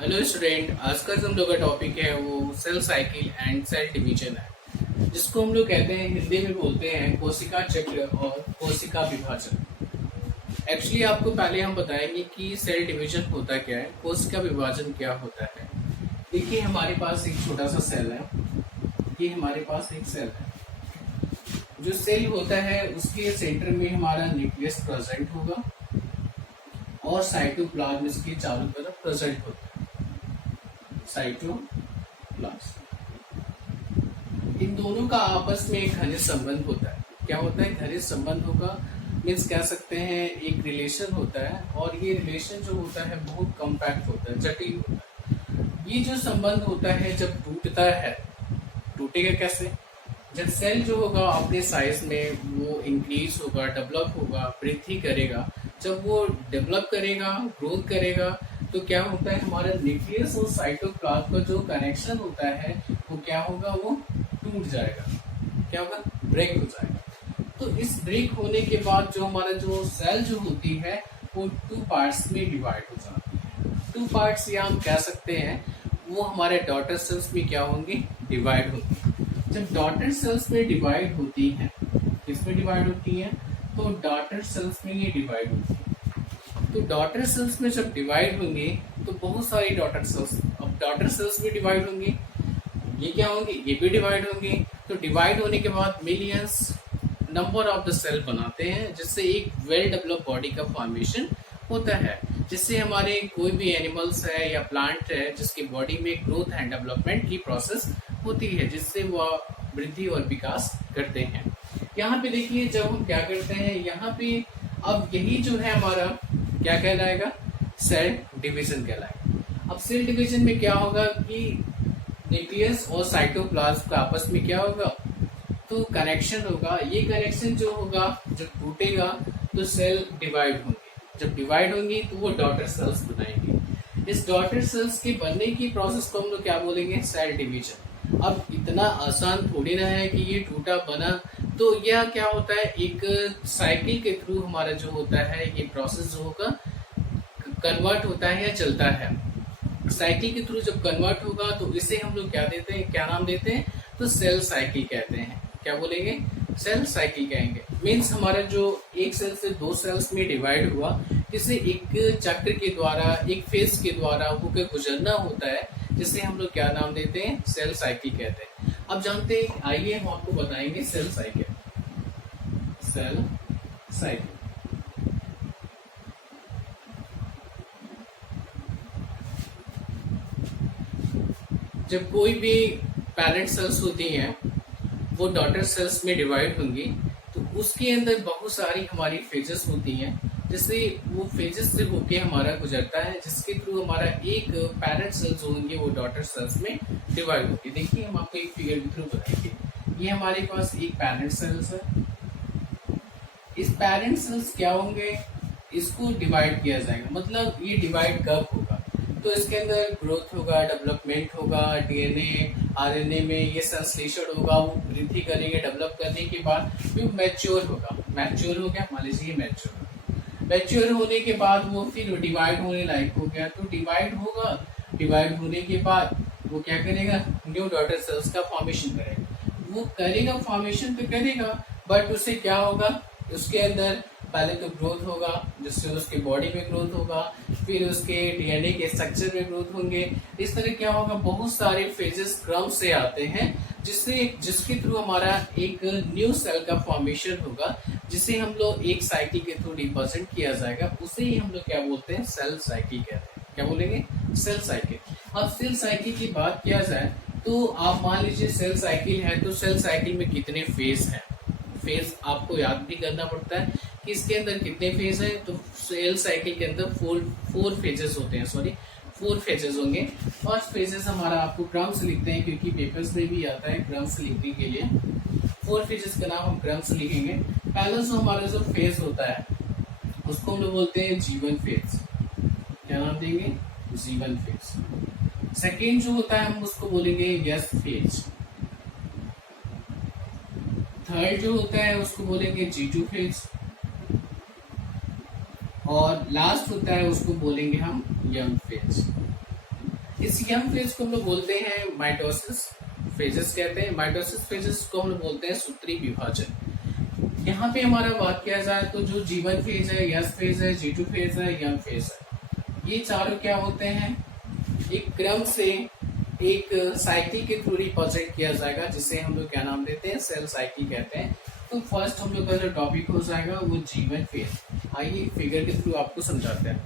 Hello student, आज का जो हम लोग का टॉपिक है वो cell cycle and cell division है, जिसको हम लोग कहते हैं, हिंदी में बोलते हैं कोशिका चक्र और कोशिका विभाजन। एक्चुअली आपको पहले हम बताएंगे कि सेल डिवीजन होता क्या है, कोशिका विभाजन क्या होता है। देखिए, हमारे पास एक छोटा सा सेल है। ये हमारे पास एक सेल है। जो सेल होता है उसके सेंटर में हमारा न्यूक्लियस प्रेजेंट होगा और साइटोप्लाज्म इसके चारों तरफ प्रेजेंट होता है। साइटोप्लाज्म, इन दोनों का आपस में एक घनिष्ठ संबंध होता है। क्या होता है? घनिष्ठ संबंध होगा, मीन्स कह सकते हैं एक रिलेशन होता है, और ये रिलेशन जो होता है बहुत कॉम्पैक्ट होता है, जटिल होता है। ये जो संबंध होता है जब टूटता है, टूटेगा कैसे? जब सेल जो होगा अपने साइज में वो इंक्रीज होगा, डेवलप होगा, वृद्धि करेगा। जब वो डेवलप करेगा, ग्रोथ करेगा, तो क्या होता है, हमारा न्यूक्लियस और साइटोप्लाज्म का जो कनेक्शन होता है वो क्या होगा, वो टूट जाएगा। क्या होगा? ब्रेक हो जाएगा। तो इस ब्रेक होने के बाद जो हमारा जो सेल जो होती है वो टू पार्ट्स में डिवाइड हो जाती है। टू पार्ट्स या हम कह सकते हैं वो हमारे डॉटर सेल्स में क्या होंगे, डिवाइड होंगे। जब डॉटर सेल्स में डिवाइड होती हैं, किसमें डिवाइड होती हैं? तो डॉटर सेल्स में ये डिवाइड होती है। तो डॉटर सेल्स में जब डिवाइड होंगे तो बहुत सारी डॉटर सेल्स, अब डॉटर सेल्स भी डिवाइड होंगे, ये क्या होंगे, ये भी डिवाइड होंगे। तो डिवाइड होने के बाद millions number of the cell बनाते हैं, जिससे एक वेल डेवलप बॉडी का फॉर्मेशन होता है, जिससे हमारे कोई भी एनिमल्स है या प्लांट है जिसकी बॉडी में ग्रोथ एंड डेवलपमेंट की प्रोसेस होती है, जिससे वह वृद्धि और विकास करते हैं। यहाँ पे देखिए, जब हम क्या करते हैं यहाँ पे, अब यही जो है हमारा क्या कहलाएगा, सेल डिवीजन कहलाएगा। अब सेल डिवीजन में क्या होगा कि न्यूक्लियस और साइटोप्लाज्म का आपस में क्या होगा, तो कनेक्शन होगा। ये कनेक्शन जो होगा, जब टूटेगा तो सेल डिवाइड होंगे। जब डिवाइड होंगी तो वो डॉटर सेल्स बनाएंगे। इस डॉटर सेल्स के बनने की प्रोसेस को हम लोग क्या बोलेंगे, सेल डिवीजन। अब इतना आसान थोड़ी ना है कि ये टूटा बना, तो यह क्या होता है, एक साइकिल के थ्रू हमारा जो होता है ये प्रोसेस जो होगा कन्वर्ट होता है या चलता है। साइकिल के थ्रू जब कन्वर्ट होगा तो इसे हम लोग क्या देते हैं, क्या नाम देते हैं, तो सेल साइकिल कहते हैं। क्या बोलेंगे? सेल साइकिल कहेंगे। मीन्स हमारा जो एक सेल से दो सेल्स में डिवाइड हुआ, जिसे एक चक्र के द्वारा, एक फेज के द्वारा होकर गुजरना होता है, जिसे हम लोग क्या नाम देते हैं, सेल साइकिल कहते हैं। अब जानते हैं, आइए हम आपको बताएंगे सेल साइकिल। सेल साइकिल, जब कोई भी पेरेंट सेल्स होती हैं वो डॉटर सेल्स में डिवाइड होंगी, तो उसके अंदर बहुत सारी हमारी फेजेस होती हैं, जिससे वो फेजेस से होके हमारा गुजरता है, जिसके थ्रू हमारा एक पेरेंट सेल्स होंगे वो डॉटर सेल्स में डिवाइड होगी। देखिए, हम आपको एक फिगर के थ्रू बताएंगे। ये हमारे पास एक पेरेंट सेल्स है। इस पेरेंट सेल्स क्या होंगे, इसको डिवाइड किया जाएगा। मतलब ये डिवाइड कब होगा, तो इसके अंदर ग्रोथ होगा, डेवलपमेंट होगा, डीएनए आरएनए में ये संश्लेषण होगा, वो वृद्धि करेंगे। डेवलप करने के बाद फिर मैच्योर होगा। मैच्योर हो गया, मान लीजिए मैच्योर, मैच्योर होने के बाद वो फिर डिवाइड होने लायक हो गया, तो डिवाइड होगा। डिवाइड होने के बाद वो क्या करेगा, न्यू डॉटर सेल्स का फॉर्मेशन करेगा। वो करेगा, फॉर्मेशन तो करेगा, बट उससे क्या होगा, उसके अंदर पहले तो ग्रोथ होगा, जिससे उसके बॉडी में ग्रोथ होगा, फिर उसके डीएनए के स्ट्रक्चर में ग्रोथ होंगे। इस तरह क्या होगा, बहुत सारे फेजेस क्रम से आते हैं, जिसके थ्रू हमारा एक न्यू सेल का फॉर्मेशन होगा, जिसे हम लोग एक साइकिल के थ्रू रिप्रेजेंट किया जाएगा। उसे ही हम लोग क्या बोलते हैं, सेल साइकिल कहते हैं। क्या बोलेंगे? Cell cycle. अब सेल साइकिल की बात किया जाए तो आप मान लीजिए सेल साइकिल है, तो सेल साइकिल में कितने फेज हैं, फेज आपको याद भी करना पड़ता है कि इसके अंदर कितने फेज हैं। तो सेल साइकिल के अंदर फोर फेजेस होते हैं, सॉरी 4 फेजेस होंगे। फर्स्ट फेजेस हमारा आपको क्रम से लिखते हैं, क्योंकि पेपर्स में भी आता है क्रम से लिखने के लिए। 4 फेजेस का नाम हम क्रम से लिखेंगे। पहला जो हमारा जो फेज होता है उसको हम लोग बोलते हैं जीवन फेज। क्या नाम देंगे? जीवन फेज। सेकेंड जो होता है हम उसको बोलेंगे यस फेज। थर्ड जो होता है उसको बोलेंगे G2 फेज, और लास्ट होता है उसको बोलेंगे हम यंग फेज। इस यंग फेज को हम लोग बोलते हैं माइटोसिस फेजेस कहते हैं। माइटोसिस फेजेस को हम लोग बोलते हैं सूत्री विभाजन। यहाँ पे हमारा बात किया जाए तो जो G1 फेज है, यस फेज है, G2 फेज है, यंग फेज है, ये चारों क्या होते हैं, एक क्रम से एक साइकिल के थ्रू रिप्रेजेंट किया जाएगा, जिसे हम लोग क्या नाम देते हैं, सेल साइकिल कहते हैं। तो फर्स्ट हम लोग का जो टॉपिक हो जाएगा वो G1 फेज। आइए फिगर के थ्रू आपको समझाते हैं।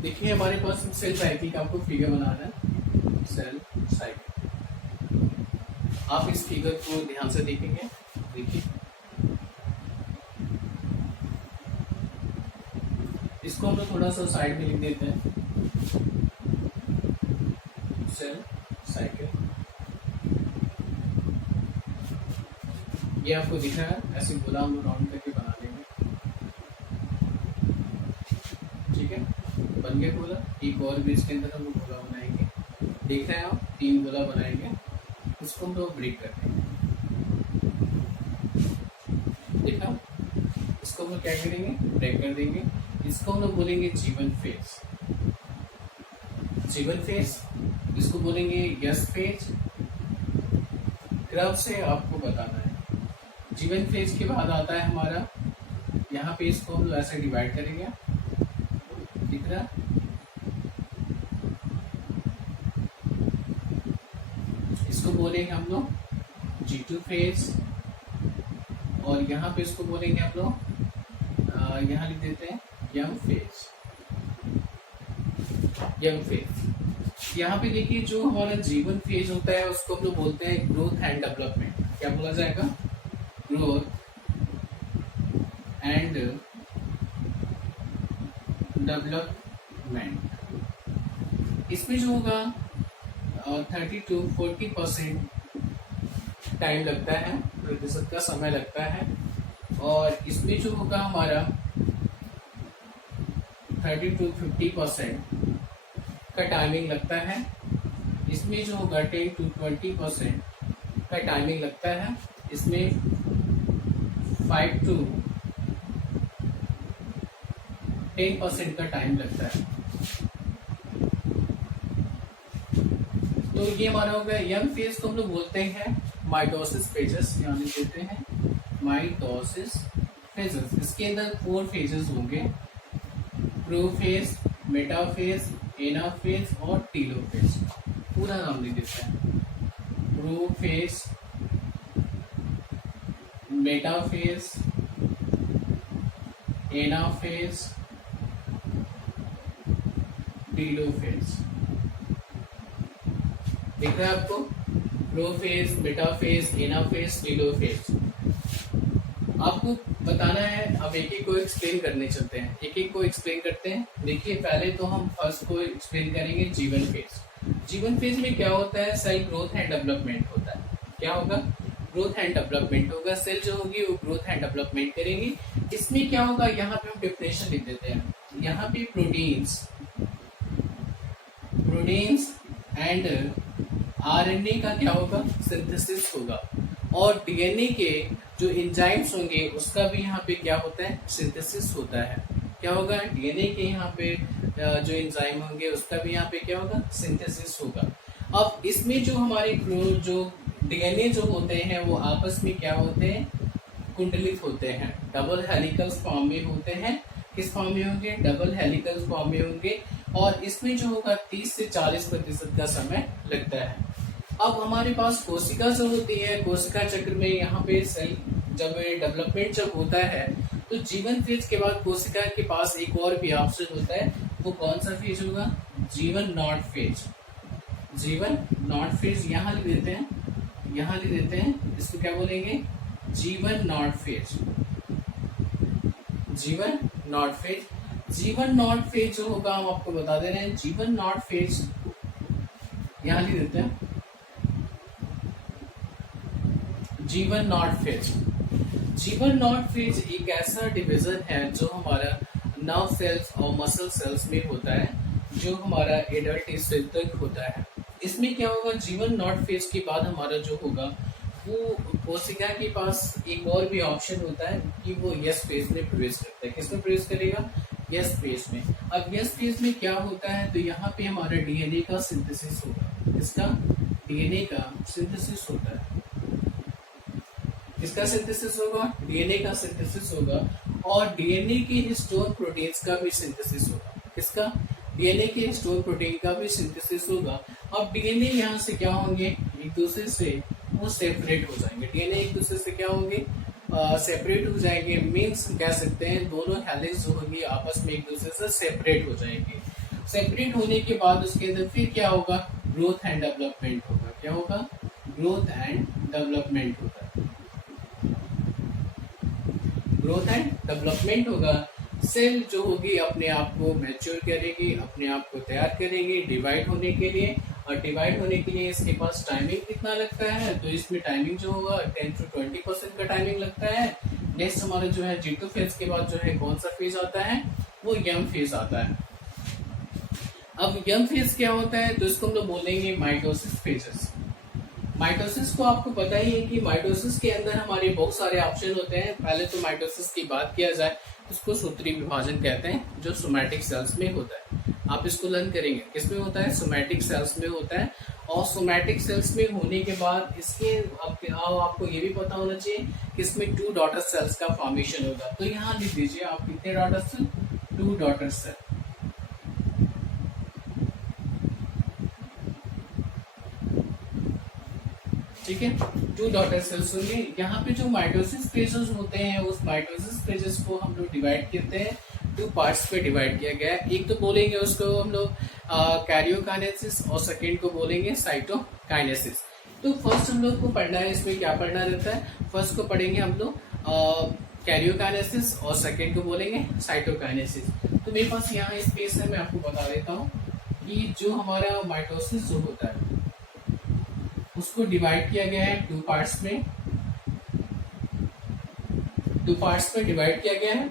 देखिए हमारे पास सेल साइकिल का आपको फिगर बनाना है, सेल साइकिल। आप इस फिगर को ध्यान से देखेंगे। देखिए इसको हम लोग थोड़ा सा साइड में लिख देते हैं, सेल साइकिल। ये आपको दिख रहा है, ऐसे गोला हम लोग राउंड करके बना लेंगे। ठीक है, बन गया गोला। एक और भी इसके अंदर हम लोग गोला बनाएंगे। देख रहे हैं आप, 3 गोला बनाएंगे। इसको हम लोग ब्रेक कर देंगे। देखा, इसको हम लोग क्या करेंगे, ब्रेक कर देंगे। इसको हम लोग बोलेंगे G1 फेज। G1 फेज, इसको बोलेंगे यस फेज। क्रम से आपको बताना है। G1 फेज के बाद आता है हमारा, यहाँ पे इसको हम लोग ऐसे डिवाइड करेंगे। दिख रहा, इसको बोलेंगे हम लोग G2 फेज। और यहाँ पे इसको बोलेंगे हम लोग, यहाँ लिख देते हैं यंग फेज। यंग फेज, यहाँ पे देखिए जो हमारा G1 फेज होता है उसको हम लोग बोलते हैं ग्रोथ एंड डेवलपमेंट। क्या बोला जाएगा, ग्रोथ एंड डेवलपमेंट। इसमें जो होगा 30 to 40% टाइम लगता है, प्रतिशत का समय लगता है। और इसमें जो होगा हमारा 30 to 50% का टाइमिंग लगता है। इसमें जो होगा 10 to 20% का टाइमिंग लगता है। इसमें 5 to 10% का टाइम लगता है। तो ये हमारा हो गया यंग फेज को हम लोग बोलते हैं माइटोसिस फेजेस। यहाँ लिख देते हैं माइटोसिस फेजेस। इसके अंदर 4 फेजेस होंगे, प्रोफेज, मेटाफेज, एनाफेज और टीलोफेज। पूरा नाम लिख देते हैं, प्रोफेज, मेटाफेज, एनाफेज, टीलोफेज। दिख रहा है आपको, प्रोफेज, मेटाफेज, एनाफेज, टीलोफेज। आपको बताना है। अब एक एक को एक्सप्लेन करने चलते हैं, एक एक को एक्सप्लेन करते हैं। देखिए पहले तो हम फर्स्ट को एक्सप्लेन करेंगे G1 फेज। G1 फेज में क्या होता है, सेल ग्रोथ एंड डेवलपमेंट होता है। क्या होगा, ग्रोथ एंड डेवलपमेंट होगा। सेल जो होगी वो ग्रोथ एंड डेवलपमेंट करेगी। इसमें क्या होगा, यहाँ पे हम डेफिनेशन लिख देते हैं। यहाँ पे प्रोटीन्स एंड RNA का क्या होगा, सिंथेसिस होगा। और DNA के जो एंजाइम्स होंगे उसका भी यहाँ पे क्या होता है, सिंथेसिस होता है। क्या होगा, DNA के यहाँ पे जो एंजाइम होंगे उसका भी यहाँ पे क्या होगा, सिंथेसिस होगा। अब इसमें जो हमारे जो DNA जो होते हैं वो आपस में क्या होते हैं, कुंडलित होते हैं, डबल हेलिकल्स फॉर्म में होते हैं। किस फॉर्म में होंगे, डबल हेलिकल्स फॉर्म में होंगे। और इसमें जो होगा 30 से 40% का समय लगता है। अब हमारे पास कोशिका जो होती है, कोशिका चक्र में यहाँ पे सेल जब डेवलपमेंट जब होता है तो G1 फेज के बाद कोशिका के पास एक और भी ऑप्शन होता है। वो कौन सा फेज होगा, G1 not phase. G1 not phase यहाँ लिख देते हैं, यहाँ लिख देते हैं। इसको क्या बोलेंगे, G1 नॉट फेज। जीवन नॉट फेज। जीवन नॉट फेज जो होगा हम आपको बता दे रहे हैं। जीवन नॉट फेज यहां लिख देते हैं, जीवन नॉट फेज। जीवन नॉट फेज एक ऐसा डिवीजन है जो हमारा नर्व सेल्स और मसल सेल्स में होता है, जो हमारा एडल्ट स्टेज तक होता है। इसमें क्या होगा, जीवन नॉट फेज के बाद हमारा जो होगा वो कोशिका के पास एक और भी ऑप्शन होता है कि वो यस फेज में प्रवेश करता है। किसमें प्रवेश करेगा, यस फेज में। अब यस फेज में क्या होता है, तो यहाँ पे हमारा डीएनए का सिंथेसिस होगा। इसका डीएनए का सिंथेसिस होता है। किसका सिंथेसिस होगा, डीएनए का सिंथेसिस होगा। और डीएनए के हिस्टोन प्रोटीन्स का भी सिंथेसिस होगा। किसका, डीएनए के हिस्टोन प्रोटीन का भी सिंथेसिस होगा। अब डीएनए यहाँ से क्या होंगे, एक दूसरे से वो सेपरेट हो जाएंगे। डीएनए एक दूसरे से क्या होंगे, सेपरेट हो जाएंगे। मीन्स कह सकते हैं दोनों हेलिक्स जो होंगी आपस में एक दूसरे से सेपरेट हो जाएंगे। सेपरेट होने के बाद उसके अंदर फिर क्या होगा, ग्रोथ एंड डेवलपमेंट होगा। क्या होगा, ग्रोथ एंड डेवलपमेंट होगा। ग्रोथ एंड डेवलपमेंट होगा। सेल जो होगी अपने आप को मैच्योर करेगी, अपने आप को तैयार करेगी डिवाइड होने के लिए। और डिवाइड होने के लिए इसके पास टाइमिंग कितना लगता है, तो इसमें टाइमिंग जो होगा 10 to 20% का टाइमिंग लगता है। नेक्स्ट हमारा जो है G2 फेज के बाद जो है कौन सा फेज आता है, वो यम फेज आता है। अब यम फेज क्या होता है, तो इसको हम लोग बोलेंगे माइटोसिस फेजेस। माइटोसिस को आपको पता ही है कि माइटोसिस के अंदर हमारे बहुत सारे ऑप्शन होते हैं। पहले तो माइटोसिस की बात किया जाए, इसको सूत्री विभाजन कहते हैं, जो सोमैटिक सेल्स में होता है। आप इसको लर्न करेंगे, किसमें होता है, सोमैटिक सेल्स में होता है। और सोमैटिक सेल्स में होने के बाद इसके आपको ये भी पता होना चाहिए कि इसमें 2 डॉटर सेल्स का फॉर्मेशन होगा। तो यहाँ लिख दीजिए आप कितने डॉटर सेल, 2 डॉटर सेल। ठीक है, 2 डॉटर सेल्स होंगे। यहाँ पे जो माइटोसिस फेजेस होते हैं, उस माइटोसिस फेजेस को हम लोग डिवाइड करते हैं, 2 पार्ट्स पे डिवाइड किया गया है। एक तो बोलेंगे उसको हम लोग कैरियोकाइनेसिस और सेकेंड को बोलेंगे साइटोकाइनेसिस। तो फर्स्ट हम लोग को पढ़ना है, इसमें क्या पढ़ना रहता है, फर्स्ट को पढ़ेंगे हम लोग कैरियोकाइनेसिस और सेकेंड को बोलेंगे साइटोकाइनेसिस। तो मेरे पास यहाँ स्पेस है, मैं आपको बता देता हूँ कि जो हमारा माइटोसिस जो होता है उसको डिवाइड किया गया है 2 पार्ट्स में। 2 पार्ट्स में डिवाइड किया गया है।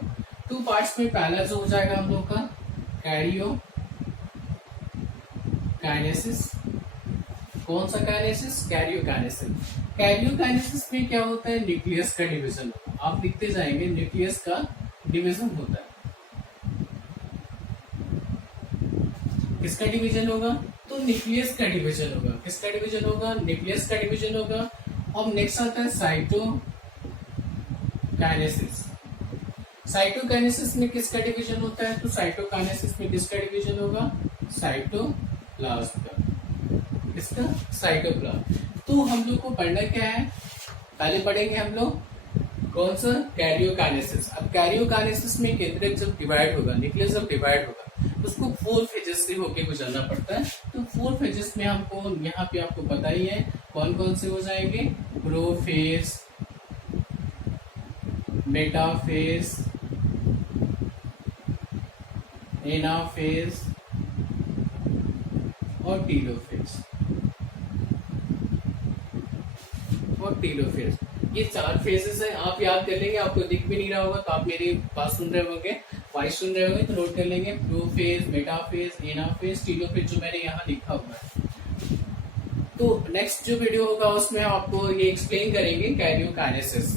2 पार्ट्स में पहला जो हो जाएगा हम लोग का कैरियोकाइनेसिस। कौन सा काइनेसिस, कैरियोकाइनेसिस। कैरियोकाइनेसिस में क्या होता है, न्यूक्लियस का डिवीजन होता है। आप लिखते जाएंगे, न्यूक्लियस का डिवीजन होता है। किसका डिवीजन होगा, तो न्यूक्लियस का डिवीजन होगा। किसका डिवीजन होगा, न्यूक्लियस का डिवीजन होगा। और नेक्स्ट आता है साइटोकाइनेसिस। साइटोकाइनेसिस में किसका डिवीजन होता है, तो साइटोकाइनेसिस में किसका डिवीजन होगा, साइटोप्लाज्म का। किसका, साइटोप्लाज्म। तो हम लोग को पढ़ना क्या है, पहले पढ़ेंगे हम लोग कौन सा, कैरियोकाइनेसिस। अब कैरियोकाइनेसिस में केंद्रक जब डिवाइड होगा, न्यूक्लियस जब डिवाइड होगा, उसको 4 फेजेस से होके गुजरना पड़ता है। तो 4 फेजेस में हमको यहाँ पे आपको पता ही है कौन कौन से हो जाएंगे, प्रोफेज, मेटाफेज, एनाफेज और टीलोफेज। ये 4 फेजेस हैं। आप याद कर लेंगे, आपको दिख भी नहीं रहा होगा तो आप मेरी बात सुन रहे होंगे, वॉइस सुन रहे होंगे तो नोट कर लेंगे, प्रोफेज, मेटाफेज, एनाफेज, टीलोफेज, जो मैंने यहाँ लिखा हुआ है। तो नेक्स्ट जो वीडियो होगा उसमें आपको ये एक्सप्लेन करेंगे कैरियोकाइनेसिस।